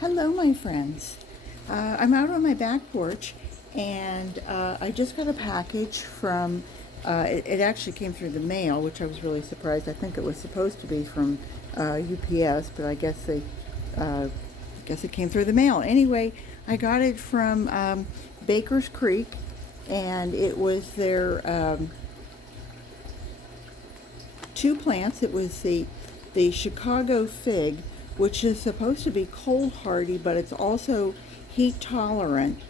Hello, my friends. I'm out on my back porch, and I just got a package from. It actually came through the mail, which I was really surprised. I think it was supposed to be from UPS, but I guess it came through the mail. Anyway, I got it from Baker's Creek, and it was their two plants. It was the Chicago fig, which is supposed to be cold hardy, but it's also heat tolerant.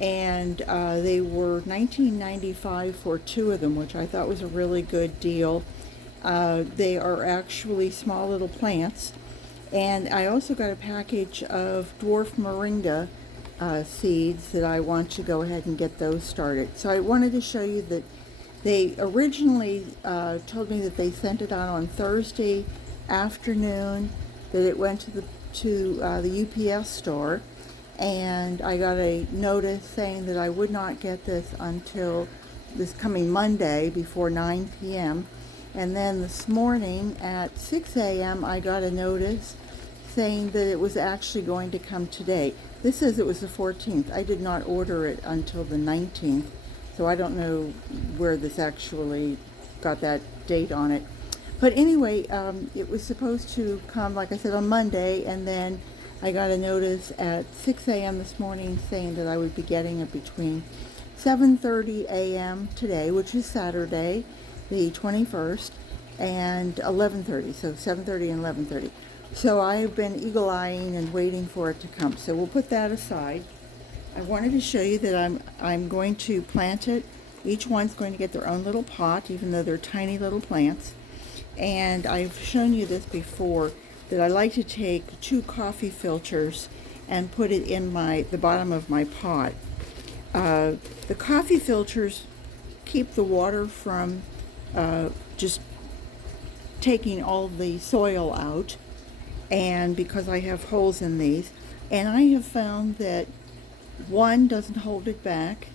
And they were $19.95 for two of them, which I thought was a really good deal. They are actually small little plants. And I also got a package of dwarf moringa seeds that I want to go ahead and get those started. So I wanted to show you that they originally told me that they sent it out on Thursday afternoon, that it went to the UPS store, and I got a notice saying that I would not get this until this coming Monday before 9 p.m. And then this morning at 6 a.m. I got a notice saying that it was actually going to come today. This says it was the 14th. I did not order it until the 19th, so I don't know where this actually got that date on it. But anyway, it was supposed to come, like I said, on Monday, and then I got a notice at 6 a.m. this morning saying that I would be getting it between 7:30 a.m. today, which is Saturday, the 21st, and 11:30, so 7:30 and 11:30. So I've been eagle-eyeing and waiting for it to come. So we'll put that aside. I wanted to show you that I'm going to plant it. Each one's going to get their own little pot, even though they're tiny little plants. And I've shown you this before, that I like to take 2 coffee filters and put it in the bottom of my pot. The coffee filters keep the water from just taking all the soil out, and because I have holes in these, and I have found that 1 doesn't hold it back,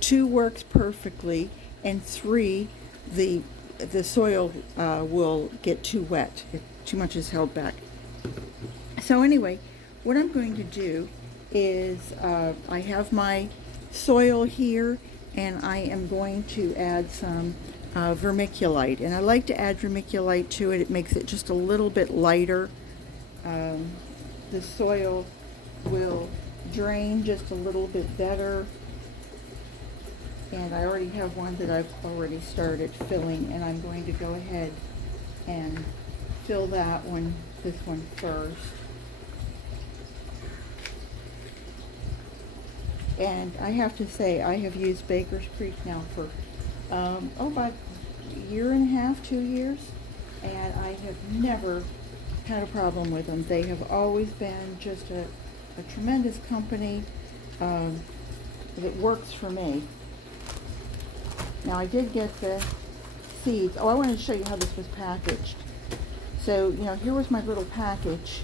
2 works perfectly, and 3, the soil will get too wet if too much is held back. So anyway, what I'm going to do is I have my soil here, and I am going to add some vermiculite. And I like to add vermiculite to it. It makes it just a little bit lighter. The soil will drain just a little bit better. And I already have one that I've already started filling, and I'm going to go ahead and fill this one first. And I have to say, I have used Baker's Creek now for about a year and a half, 2 years, and I have never had a problem with them. They have always been just a tremendous company that works for me. Now I did get the seeds. Oh, I wanted to show you how this was packaged. So, here was my little package.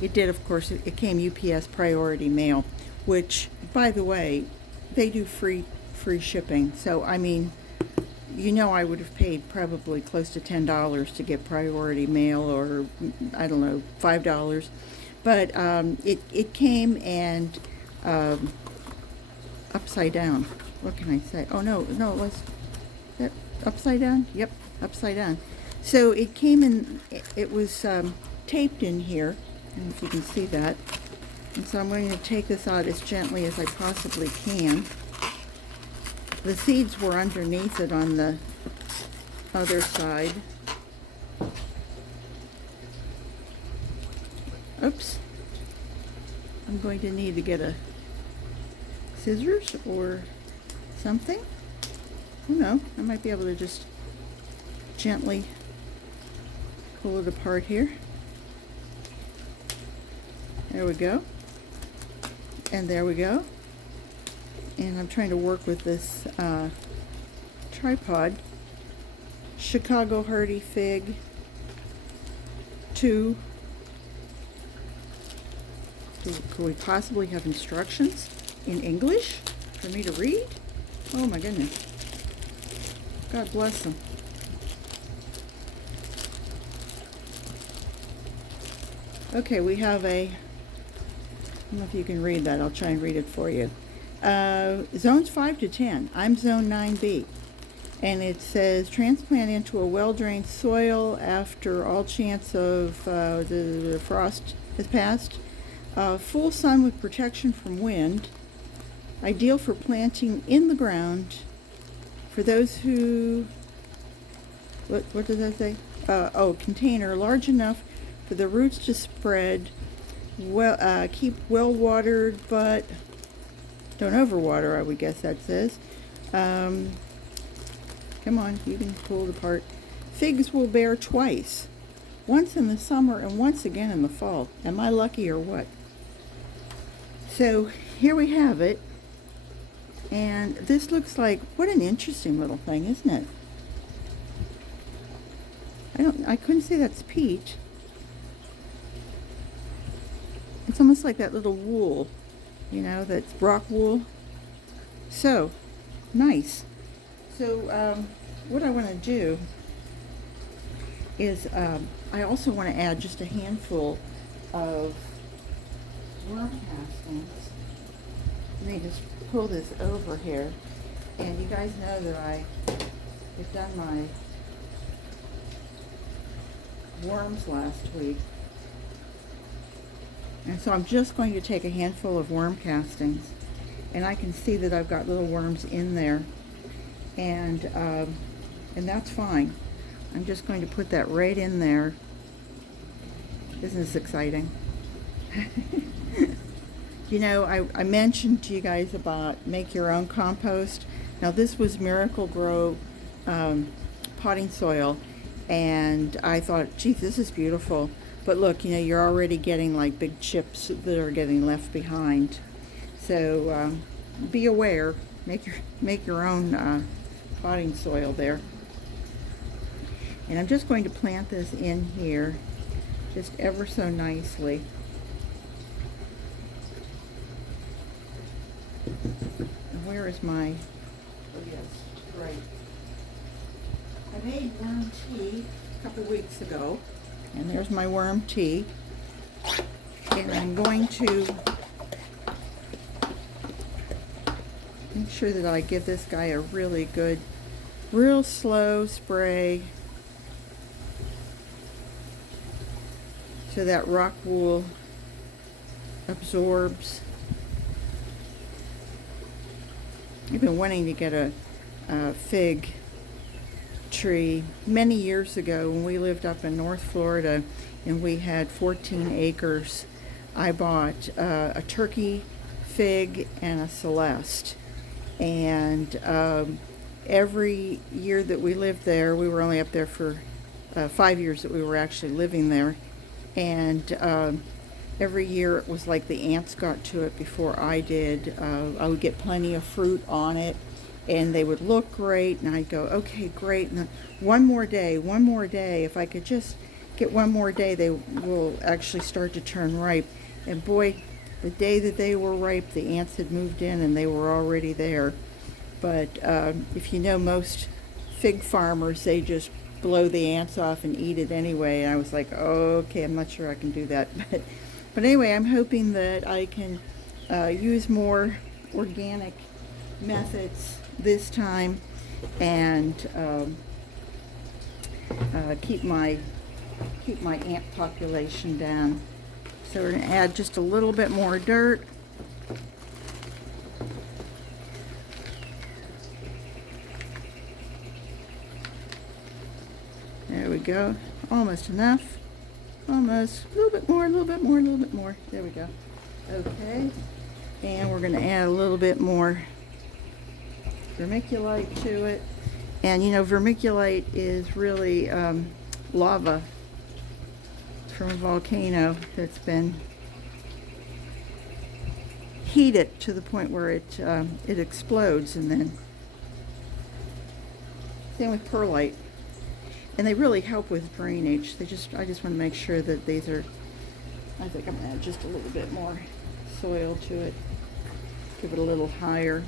It did, of course, it came UPS priority mail, which, by the way, they do free shipping. So, I mean, I would have paid probably close to $10 to get priority mail, or, I don't know, $5. But it came and upside down. What can I say? Oh, no, it was that upside down? Yep, upside down. So it came in, it was taped in here, I don't know if you can see that. And so I'm going to take this out as gently as I possibly can. The seeds were underneath it on the other side. Oops. I'm going to need to get a scissors or something. Oh no, I might be able to just gently pull it apart here. There we go. And there we go. And I'm trying to work with this tripod. Chicago Hardy Fig 2. Could we possibly have instructions in English for me to read? Oh my goodness. God bless them. Okay, we have a, I don't know if you can read that. I'll try and read it for you. Zones 5 to 10. I'm zone 9B. And it says transplant into a well-drained soil after all chance of the frost has passed. Full sun with protection from wind. Ideal for planting in the ground. For those who, what does that say? Container large enough for the roots to spread. Well, keep well watered, but don't overwater, I would guess that says. Come on, you can pull it apart. Figs will bear twice. Once in the summer and once again in the fall. Am I lucky or what? So here we have it. And this looks like, what an interesting little thing, isn't it? I couldn't say that's peach. It's almost like that little wool, you know, that's rock wool. So, nice. So, what I want to do is, I also want to add just a handful of worm castings. Let me just pull this over here. And you guys know that I have done my worms last week. And so I'm just going to take a handful of worm castings, and I can see that I've got little worms in there, and that's fine. I'm just going to put that right in there. Isn't this exciting? You know, I mentioned to you guys about make your own compost. Now this was Miracle Grow potting soil, and I thought, geez, this is beautiful. But look, you know, you're already getting like big chips that are getting left behind. So be aware. Make your own potting soil there. And I'm just going to plant this in here, just ever so nicely. And where is my? Oh yes, right. I made worm tea a couple weeks ago. And there's my worm tea. And I'm going to make sure that I give this guy a really good, real slow spray so that rock wool absorbs. I've been wanting to get a fig tree many years ago when we lived up in North Florida and we had 14 acres. I bought a turkey fig and a celeste, and every year that we lived there, we were only up there for 5 years that we were actually living there, and every year it was like the ants got to it before I did. I would get plenty of fruit on it, and they would look great, and I'd go, okay, great, and then one more day, if I could just get one more day, they will actually start to turn ripe. And boy, the day that they were ripe, the ants had moved in and they were already there. But if you know most fig farmers, they just blow the ants off and eat it anyway, and I was like, okay, I'm not sure I can do that. But anyway, I'm hoping that I can use more organic methods this time and keep my ant population down. So we're going to add just a little bit more dirt. There we go. Almost enough. Almost. A little bit more, a little bit more, a little bit more. There we go. Okay. And we're going to add a little bit more vermiculite to it. And you know, vermiculite is really lava from a volcano that's been heated to the point where it explodes, and then same with perlite. And they really help with drainage. I just want to make sure that these are, I think I'm going to add just a little bit more soil to it, give it a little higher.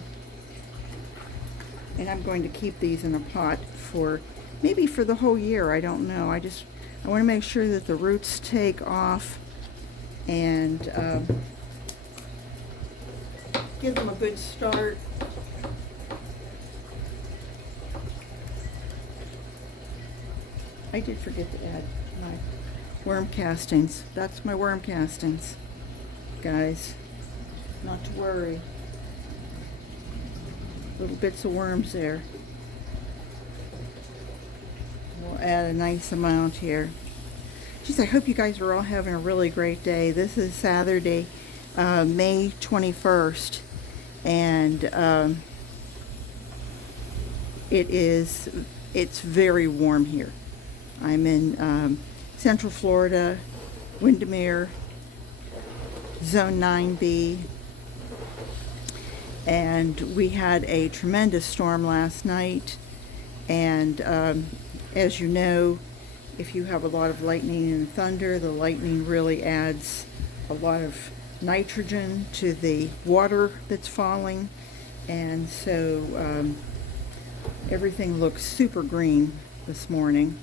And I'm going to keep these in a pot for maybe for the whole year. I don't know. I want to make sure that the roots take off and give them a good start. I did forget to add my worm castings. That's my worm castings, guys. Not to worry. Little bits of worms there. We'll add a nice amount here. Geez, I hope you guys are all having a really great day. This is Saturday, May 21st, and it's very warm here. I'm in Central Florida, Windermere, Zone 9B, and we had a tremendous storm last night, and as you know, if you have a lot of lightning and thunder, the lightning really adds a lot of nitrogen to the water that's falling, and so everything looks super green this morning.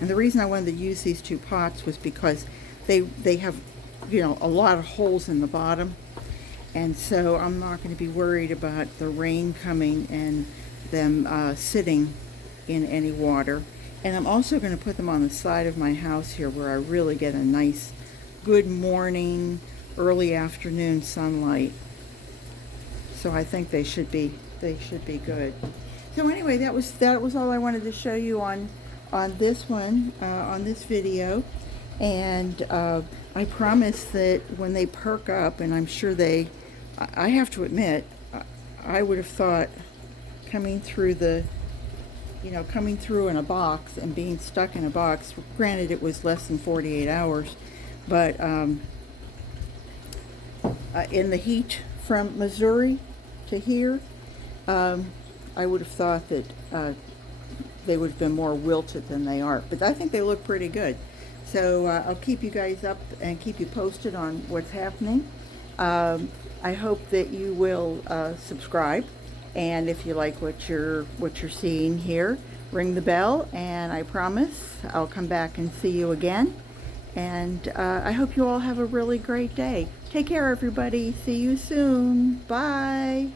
And the reason I wanted to use these two pots was because they have, you know, a lot of holes in the bottom, and so I'm not going to be worried about the rain coming and them sitting in any water. And I'm also going to put them on the side of my house here where I really get a nice good morning, early afternoon sunlight. So I think they should be good. So anyway, that was all I wanted to show you on this one, on this video. And I promise that when they perk up, and I'm sure I have to admit, I would have thought coming through in a box and being stuck in a box, granted it was less than 48 hours, but in the heat from Missouri to here, I would have thought that they would have been more wilted than they are. But I think they look pretty good. So I'll keep you guys up and keep you posted on what's happening. I hope that you will subscribe, and if you like what you're seeing here, ring the bell, and I promise I'll come back and see you again. And I hope you all have a really great day. Take care, everybody. See you soon. Bye.